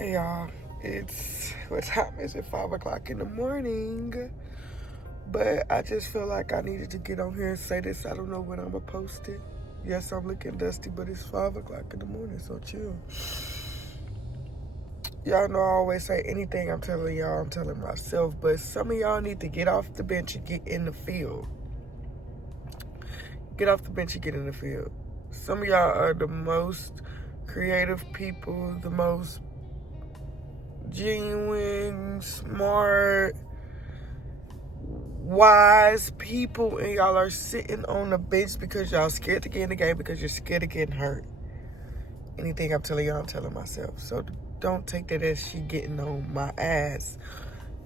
Hey y'all, what time is it? 5 o'clock in the morning. But I just feel like I needed to get on here and say this. I don't know when I'm gonna post it. Yes, I'm looking dusty, but it's 5 o'clock in the morning, so chill. Y'all know I always say anything I'm telling y'all, I'm telling myself. But some of y'all need to get off the bench and get in the field. Get off the bench and get in the field. Some of y'all are the most creative people, the most genuine, smart, wise people, and y'all are sitting on the bench because y'all scared to get in the game because you're scared of getting hurt. Anything I'm telling y'all, I'm telling myself. So don't take that as she getting on my ass.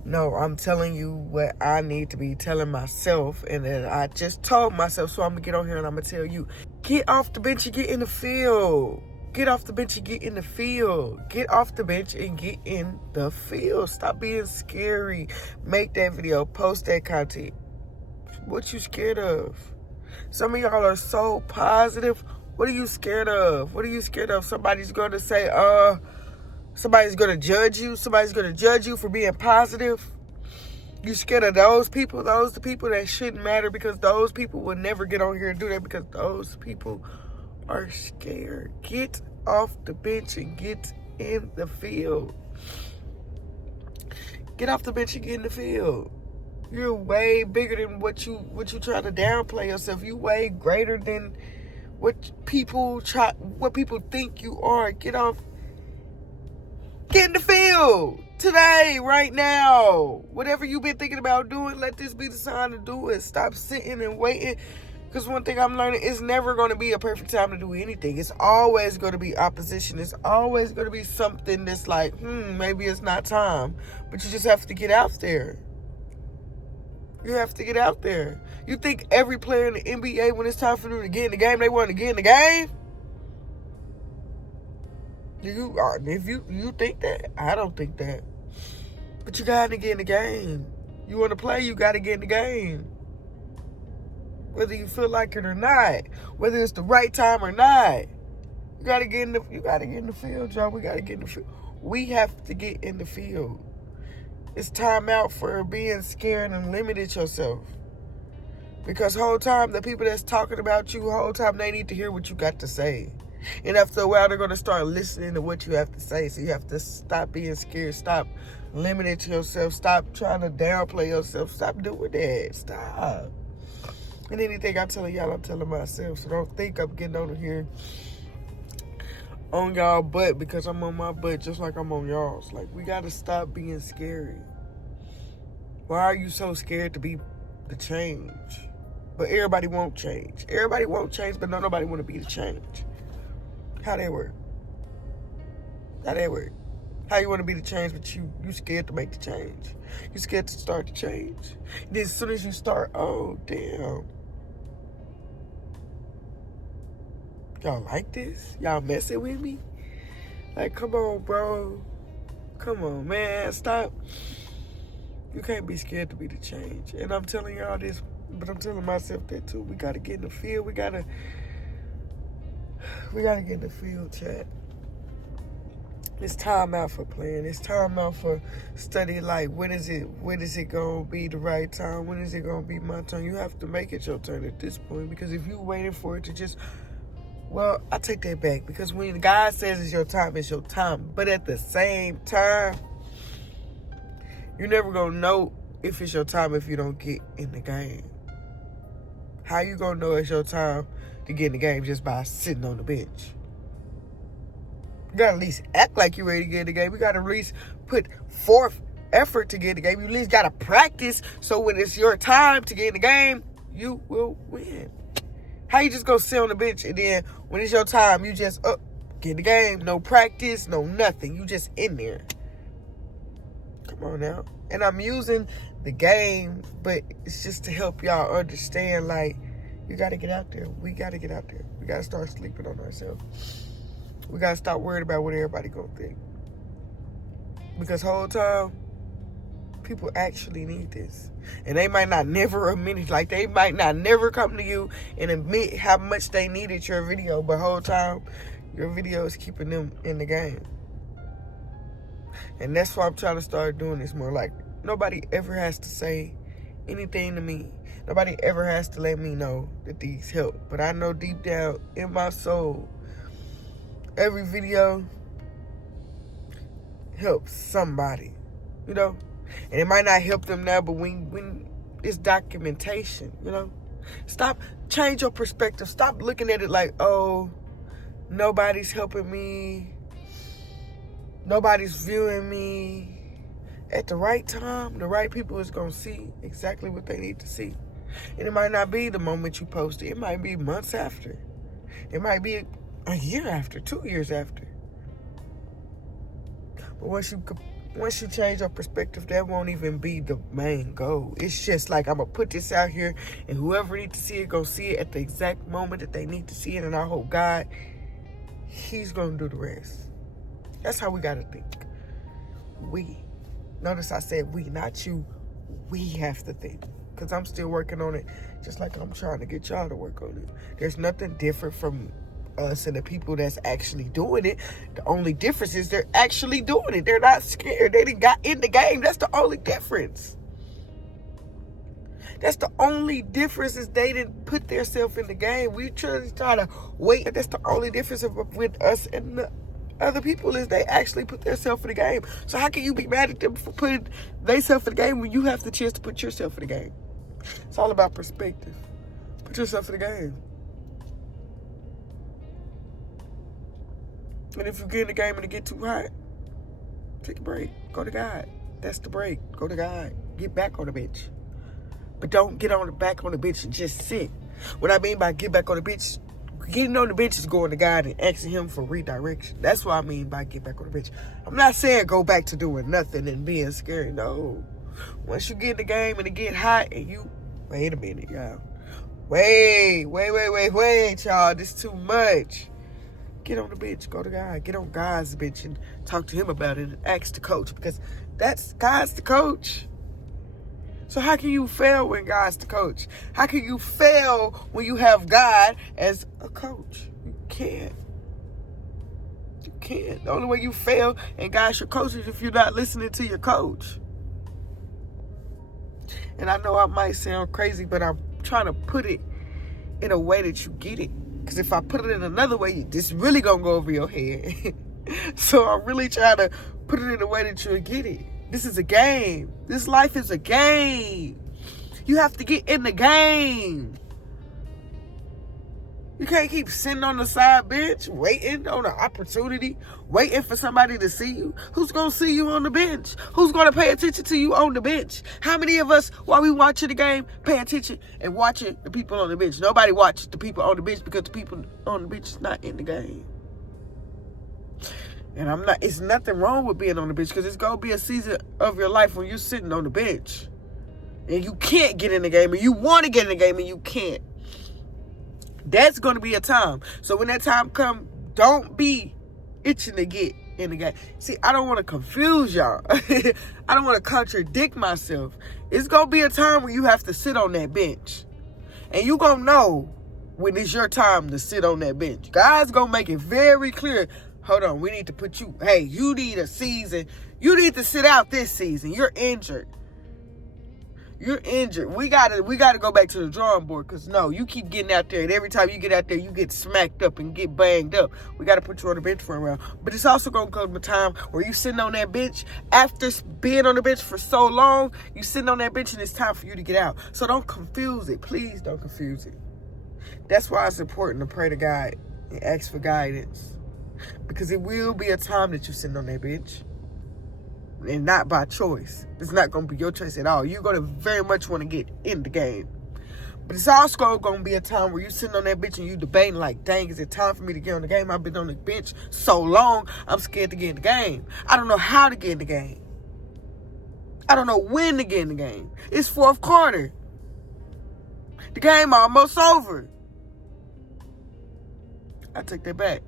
No, I'm telling you what I need to be telling myself, and that I just told myself. So I'm gonna get on here and I'm gonna tell you, get off the bench and get in the field. Get off the bench and get in the field. Get off the bench and get in the field. Stop being scary. Make that video. Post that content. What you scared of? Some of y'all are so positive. What are you scared of? What are you scared of? Somebody's going to say, somebody's going to judge you. Somebody's going to judge you for being positive. You scared of those people? Those the people that shouldn't matter, because those people will never get on here and do that, because those people are scared. Get off the bench and get in the field. Get off the bench and get in the field. You're way bigger than what you trying to downplay yourself. You way greater than what people think you are. Get off. Get in the field today, right now. Whatever you've been thinking about doing, let this be the sign to do it. Stop sitting and waiting. Because one thing I'm learning, it's never going to be a perfect time to do anything. It's always going to be opposition. It's always going to be something that's like, maybe it's not time. But you just have to get out there. You have to get out there. You think every player in the NBA, when it's time for them to get in the game, they want to get in the game? If you think that, I don't think that. But you got to get in the game. You want to play, you got to get in the game. Whether you feel like it or not, whether it's the right time or not, you got to get in the field, y'all. We got to get in the field. We have to get in the field. It's time out for being scared and limited yourself. Because whole time, the people that's talking about you, whole time, they need to hear what you got to say. And after a while, they're going to start listening to what you have to say. So you have to stop being scared. Stop limiting yourself. Stop trying to downplay yourself. Stop doing that. Stop. And anything I'm telling y'all, I'm telling myself. So don't think I'm getting over here on y'all butt because I'm on my butt just like I'm on y'all's. Like, we got to stop being scary. Why are you so scared to be the change? But everybody won't change. Everybody won't change, but nobody want to be the change. How that work? How that work? How you want to be the change, but you scared to make the change? You scared to start the change? And then as soon as you start, oh, damn. Y'all like this? Y'all messing with me? Like, come on, bro. Come on, man. Stop. You can't be scared to be the change. And I'm telling y'all this, but I'm telling myself that too. We got to get in the field. We got to get in the field, chat. It's time out for playing. It's time out for study. Like, when is it going to be the right time? When is it going to be my turn? You have to make it your turn at this point. Because if you waiting for it to just... Well, I take that back. Because when God says it's your time, it's your time. But at the same time, you're never going to know if it's your time if you don't get in the game. How you going to know it's your time to get in the game just by sitting on the bench? You got to at least act like you're ready to get in the game. You got to at least put forth effort to get in the game. You at least got to practice so when it's your time to get in the game, you will win. How you just go sit on the bench and then when it's your time, you just get in the game. No practice, no nothing. You just in there. Come on now. And I'm using the game, but it's just to help y'all understand, like, you got to get out there. We got to get out there. We got to start sleeping on ourselves. We got to stop worried about what everybody going to think. Because whole time, people actually need this. And they might not never admit it. Like, they might not never come to you and admit how much they needed your video. But whole time, your video is keeping them in the game. And that's why I'm trying to start doing this more. Like, nobody ever has to say anything to me. Nobody ever has to let me know that these help. But I know deep down in my soul, every video helps somebody, you know? And it might not help them now, but when it's documentation, you know? Change your perspective. Stop looking at it like, oh, nobody's helping me. Nobody's viewing me. At the right time, the right people is going to see exactly what they need to see. And it might not be the moment you post it. It might be months after. It might be a year after, 2 years after. But once you change your perspective, that won't even be the main goal. It's just like, I'm going to put this out here, and whoever needs to see it, going to see it at the exact moment that they need to see it. And I hope God, He's going to do the rest. That's how we got to think. Notice I said we, not you. We have to think. Because I'm still working on it, just like I'm trying to get y'all to work on it. There's nothing different from us and the people that's actually doing it. The only difference is they're actually doing it. They're not scared. They didn't got in the game. That's the only difference. That's the only difference, is they didn't put themselves in the game. We try to wait. That's the only difference with us and the other people, is they actually put themselves in the game. So how can you be mad at them for putting themselves in the game when you have the chance to put yourself in the game? It's all about perspective. Put yourself in the game. And if you get in the game and it get too hot, take a break. Go to God. That's the break. Go to God. Get back on the bench. But don't get back on the bench and just sit. What I mean by get back on the bench, getting on the bench is going to God and asking Him for redirection. That's what I mean by get back on the bench. I'm not saying go back to doing nothing and being scared. No. Once you get in the game and it get hot and you... Wait a minute, y'all. Wait, y'all. This is too much. Get on the bench. Go to God. Get on God's bench and talk to Him about it and ask the coach, because God's the coach. So how can you fail when God's the coach? How can you fail when you have God as a coach? You can't. You can't. The only way you fail and God's your coach is if you're not listening to your coach. And I know I might sound crazy, but I'm trying to put it in a way that you get it. Because if I put it in another way, this really going to go over your head. So I'm really trying to put it in a way that you'll get it. This is a game. This life is a game. You have to get in the game. You can't keep sitting on the side bench, waiting on an opportunity, waiting for somebody to see you. Who's going to see you on the bench? Who's going to pay attention to you on the bench? How many of us, while we watching the game, pay attention and watching the people on the bench? Nobody watches the people on the bench because the people on the bench is not in the game. And it's nothing wrong with being on the bench, because it's going to be a season of your life when you're sitting on the bench and you can't get in the game, and you want to get in the game and you can't. That's going to be a time. So when that time comes, don't be itching to get in the game. See, I don't want to confuse y'all. I don't want to contradict myself. It's going to be a time where you have to sit on that bench. And you're going to know when it's your time to sit on that bench. God's going to make it very clear. Hold on, we need to put you, hey, you need a season. You need to sit out this season. You're injured. You're injured. We gotta go back to the drawing board, because no, you keep getting out there, and every time you get out there, you get smacked up and get banged up. We got to put you on the bench for a round. But it's also going to come a time where you sitting on that bench, after being on the bench for so long, you sitting on that bench and it's time for you to get out. So don't confuse it. Please don't confuse it. That's why it's important to pray to God and ask for guidance, because it will be a time that you're sitting on that bench. And not by choice. It's not going to be your choice at all. You're going to very much want to get in the game. But it's also going to be a time where you're sitting on that bench and you debating like, dang, is it time for me to get on the game? I've been on the bench so long, I'm scared to get in the game. I don't know how to get in the game. I don't know when to get in the game. It's fourth quarter. The game almost over. I take that back.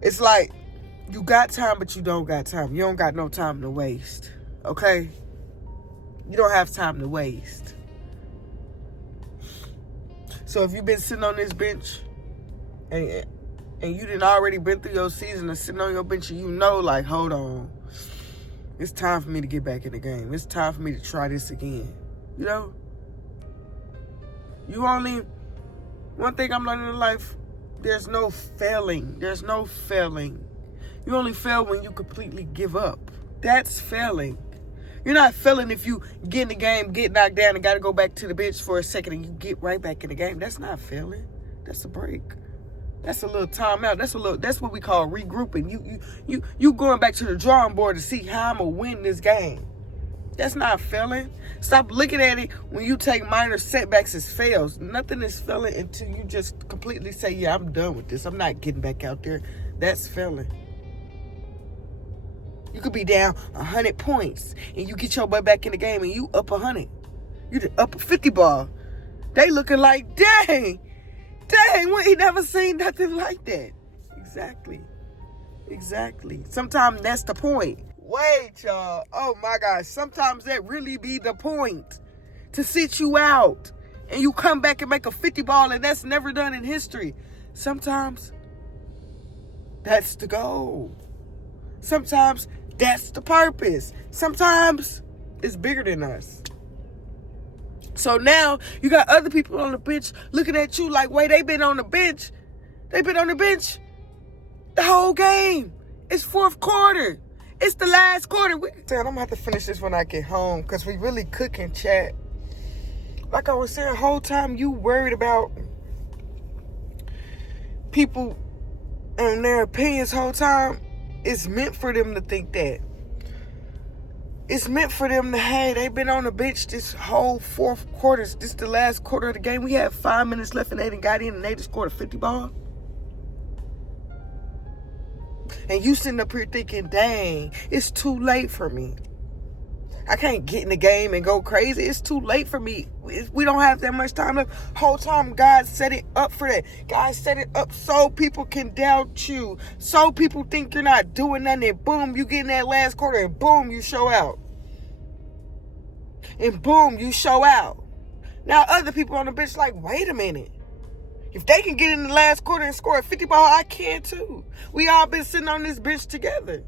It's like, you got time, but you don't got time. You don't got no time to waste. Okay? You don't have time to waste. So if you've been sitting on this bench and and you done already been through your season and sitting on your bench, and you know, like, hold on, it's time for me to get back in the game. It's time for me to try this again. You know? One thing I'm learning in life, there's no failing. There's no failing. You only fail when you completely give up. That's failing. You're not failing if you get in the game, get knocked down, and got to go back to the bench for a second, and you get right back in the game. That's not failing. That's a break. That's a little timeout. That's what we call regrouping. You going back to the drawing board to see how I'm gonna win this game. That's not failing. Stop looking at it when you take minor setbacks as fails. Nothing is failing until you just completely say, yeah, I'm done with this. I'm not getting back out there. That's failing. You could be down 100 points and you get your butt back in the game and you up 100. You up a 50 ball. They looking like, dang, we ain't never seen nothing like that. Exactly. Sometimes that's the point. Wait, y'all. Oh, my gosh. Sometimes that really be the point. To sit you out. And you come back and make a 50 ball, and that's never done in history. Sometimes that's the goal. Sometimes that's the purpose. Sometimes it's bigger than us. So now you got other people on the bench looking at you like, wait, they've been on the bench. They've been on the bench the whole game. It's fourth quarter. It's the last quarter. I'm going to have to finish this when I get home because we really cooking, chat. Like I was saying, the whole time you worried about people and their opinions whole time, it's meant for them to think that. It's meant for them to, hey, they've been on the bench this whole fourth quarter. This is the last quarter of the game. We had 5 minutes left and they done got in and they just scored a 50 ball. And you sitting up here thinking, dang, it's too late for me. I can't get in the game and go crazy. It's too late for me. We don't have that much time left. Whole time, God set it up for that. God set it up so people can doubt you. So people think you're not doing nothing. And boom, you get in that last quarter and boom, you show out. And boom, you show out. Now other people on the bench like, wait a minute. If they can get in the last quarter and score a 50 ball, I can too. We all been sitting on this bench together.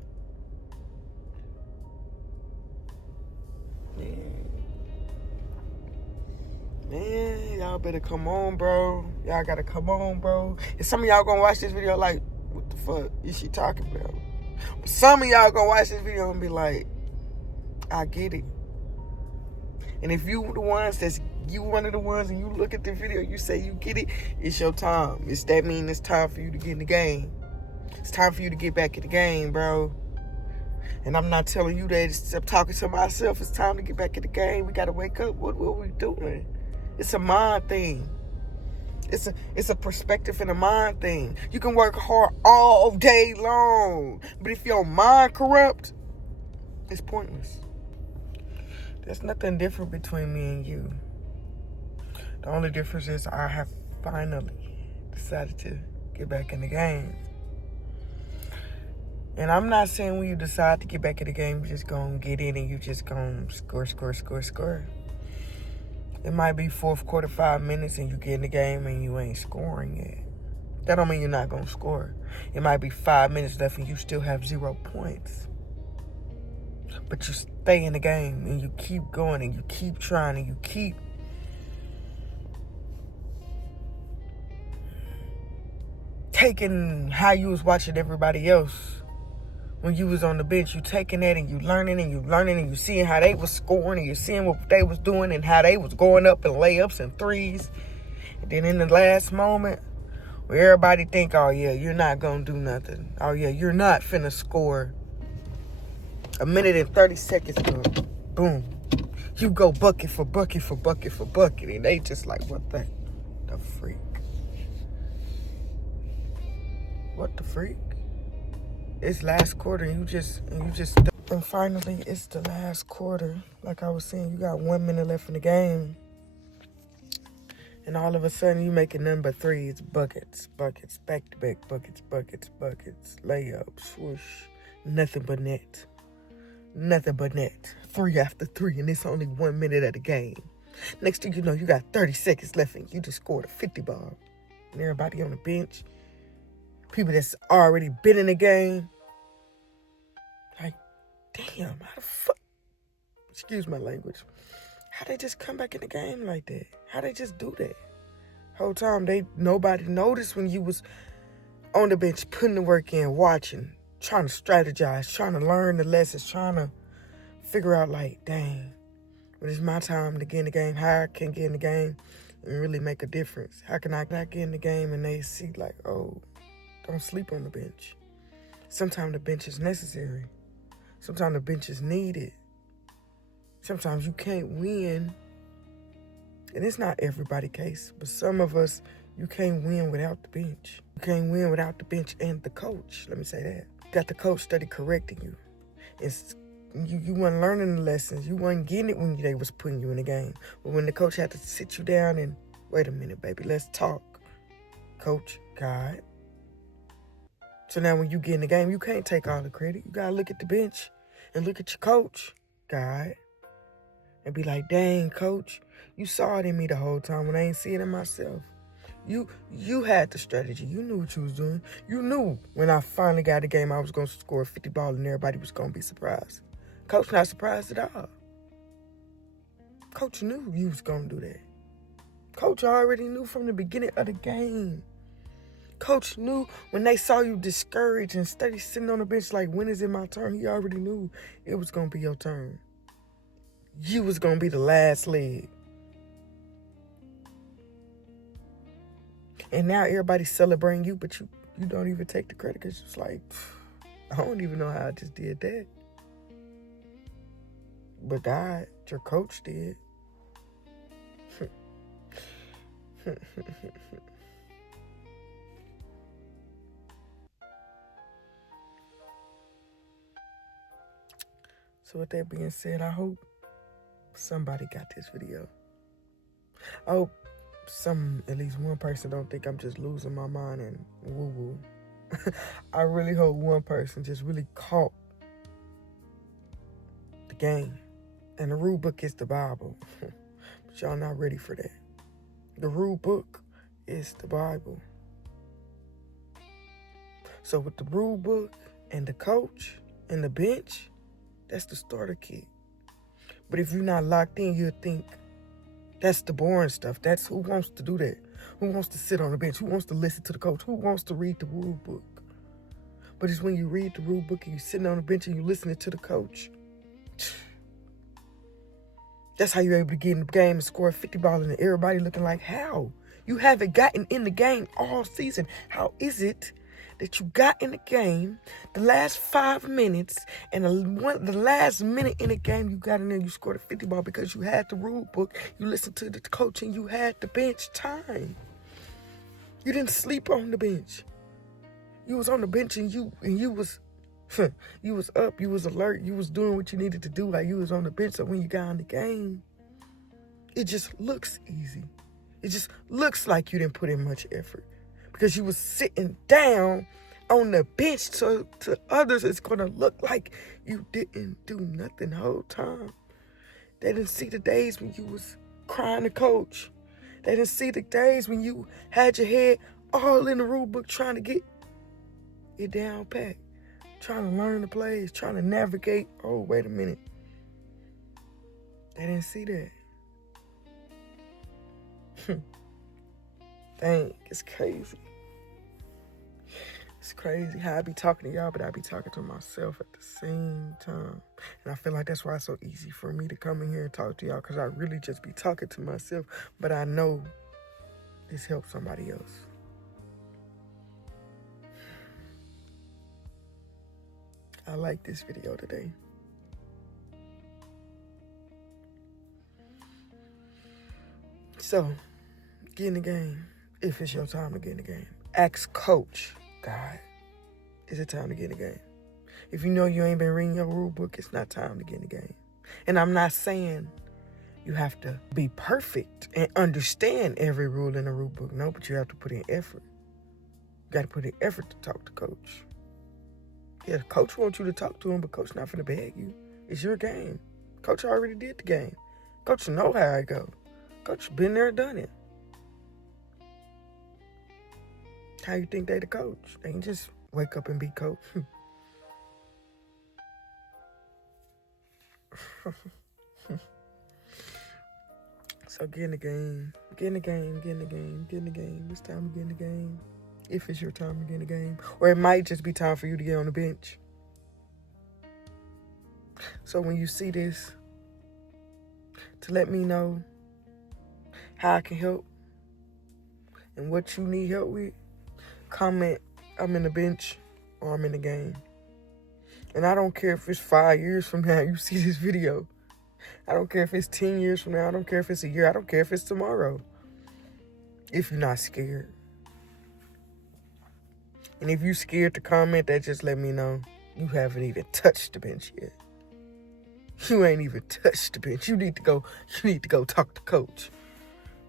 Man, y'all better come on, bro. Y'all gotta come on, bro. And some of y'all gonna watch this video like, what the fuck is she talking about? But some of y'all gonna watch this video and be like, I get it. And if you one of the ones and you look at the video, you say you get it, it's your time. That means it's time for you to get in the game. It's time for you to get back in the game, bro. And I'm not telling you that. I'm talking to myself. It's time to get back in the game. We gotta wake up. What are we doing? It's a mind thing. It's a perspective and a mind thing. You can work hard all day long, but if your mind corrupt, it's pointless. There's nothing different between me and you. The only difference is I have finally decided to get back in the game. And I'm not saying when you decide to get back in the game, you're just going to get in and you just going to score. It might be fourth quarter, 5 minutes, and you get in the game and you ain't scoring yet. That don't mean you're not going to score. It might be 5 minutes left and you still have 0 points. But you stay in the game and you keep going and you keep trying and you keep taking how you was watching everybody else when you was on the bench. You taking that and you learning and you seeing how they was scoring and you seeing what they was doing and how they was going up in layups and threes. And then in the last moment where everybody think, oh yeah, you're not going to do nothing. Oh yeah, you're not finna score. A minute and 30 seconds go, boom. You go bucket for bucket for bucket for bucket. And they just like, what the freak? What the freak? It's last quarter and you just and finally it's the last quarter. Like I was saying, you got 1 minute left in the game. And all of a sudden you making nothing but threes, buckets, back to back, buckets, layups, swoosh, nothing but net. Nothing but net. 3 after 3, and it's only 1 minute of the game. Next thing you know, you got 30 seconds left, and you just scored a 50 ball. And everybody on the bench people that's already been in the game. Like, damn, how the fuck, excuse my language, how they just come back in the game like that? How they just do that? Whole time, nobody noticed when you was on the bench, putting the work in, watching, trying to strategize, trying to learn the lessons, trying to figure out, like, dang, when it's my time to get in the game, how I can get in the game and really make a difference. How can I not get in the game and they see, like, oh, don't sleep on the bench. Sometimes the bench is necessary. Sometimes the bench is needed. Sometimes you can't win. And it's not everybody's case, but some of us, you can't win without the bench. You can't win without the bench and the coach. Let me say that. You got the coach steady correcting you. You weren't learning the lessons. You weren't getting it when they was putting you in the game. But when the coach had to sit you down and, wait a minute, baby, let's talk. Coach, God. So now when you get in the game, you can't take all the credit. You got to look at the bench and look at your coach, God, and be like, dang, coach, you saw it in me the whole time when I ain't see it in myself. You had the strategy. You knew what you was doing. You knew when I finally got the game, I was going to score a 50 ball and everybody was going to be surprised. Coach not surprised at all. Coach knew you was going to do that. Coach already knew from the beginning of the game. Coach knew when they saw you discouraged and steady sitting on the bench like, when is it my turn? He already knew it was going to be your turn. You was going to be the last leg. And now everybody's celebrating you, but you don't even take the credit because it's like, I don't even know how I just did that. But God, your coach did. So with that being said, I hope somebody got this video. I hope at least one person don't think I'm just losing my mind and woo-woo. I really hope one person just really caught the game. And the rule book is the Bible. But y'all not ready for that. The rule book is the Bible. So with the rule book and the coach and the bench, that's the starter kit. But if you're not locked in, you'll think that's the boring stuff. That's who wants to do that. Who wants to sit on the bench? Who wants to listen to the coach? Who wants to read the rule book? But it's when you read the rule book and you're sitting on the bench and you're listening to the coach. That's how you're able to get in the game and score a 50 ball and everybody looking like, how? You haven't gotten in the game all season. How is it that you got in the game the last 5 minutes and the last minute in the game you got in there, you scored a 50 ball because you had the rule book, you listened to the coach, and you had the bench time. You didn't sleep on the bench. You was on the bench and you was you was up, you was alert, you was doing what you needed to do while you was on the bench. So when you got in the game, it just looks easy. It just looks like you didn't put in much effort. Because you was sitting down on the bench, so to others it's going to look like you didn't do nothing the whole time. They didn't see the days when you was crying to coach. They didn't see the days when you had your head all in the rule book trying to get it down pat, trying to learn the plays, trying to navigate. Oh, wait a minute. They didn't see that. Dang, it's crazy. It's crazy how I be talking to y'all, but I be talking to myself at the same time. And I feel like that's why it's so easy for me to come in here and talk to y'all, because I really just be talking to myself. But I know this helps somebody else. I like this video today. So, get in the game if it's your time to get in the game. Ask coach, God, is it time to get in the game? If you know you ain't been reading your rule book, it's not time to get in the game. And I'm not saying you have to be perfect and understand every rule in the rule book. No, but you have to put in effort. You got to put in effort to talk to coach. Yeah, coach wants you to talk to him, but coach not finna beg you. It's your game. Coach already did the game. Coach know how it go. Coach been there, done it. How you think they the coach? They ain't just wake up and be coach. So get in the game. Get in the game, get in the game, get in the game. It's time to get in the game. If it's your time to get in the game. Or it might just be time for you to get on the bench. So when you see this, to let me know how I can help and what you need help with, comment, I'm in the bench or I'm in the game. And I don't care if it's 5 years from now you see this video. I don't care if it's 10 years from now. I don't care if it's a year. I don't care if it's tomorrow. If you're not scared. And if you're scared to comment, that just let me know you haven't even touched the bench yet. You ain't even touched the bench. You need to go talk to coach.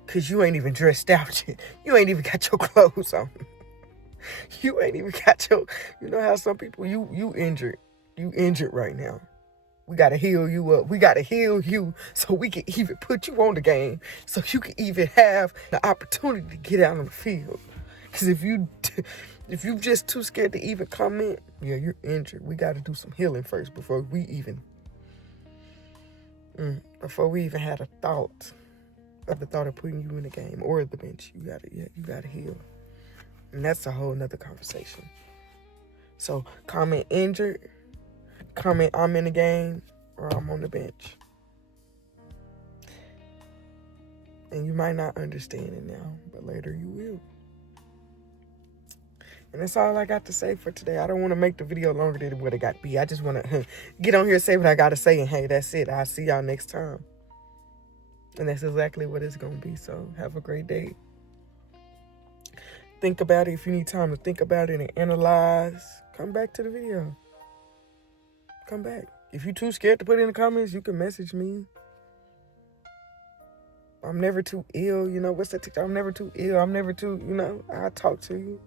Cause you ain't even dressed out yet. You ain't even got your clothes on. You ain't even got your, you know how some people, you injured. You injured right now. We got to heal you up. We got to heal you so we can even put you on the game. So you can even have the opportunity to get out on the field. Because if you just too scared to even comment, yeah, you're injured. We got to do some healing first before we even had a thought of putting you in the game or the bench. You got to heal. And that's a whole nother conversation. So comment injured. Comment I'm in the game or I'm on the bench. And you might not understand it now, but later you will. And that's all I got to say for today. I don't want to make the video longer than what it got to be. I just want to get on here and say what I got to say. And hey, that's it. I'll see y'all next time. And that's exactly what it's going to be. So have a great day. Think about it. If you need time to think about it and analyze, come back to the video. Come back. If you're too scared to put it in the comments, you can message me. I'm never too ill. You know, what's that TikTok? I'm never too ill. I'm never too, I talk to you.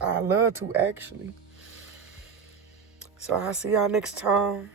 I love to, actually. So I'll see y'all next time.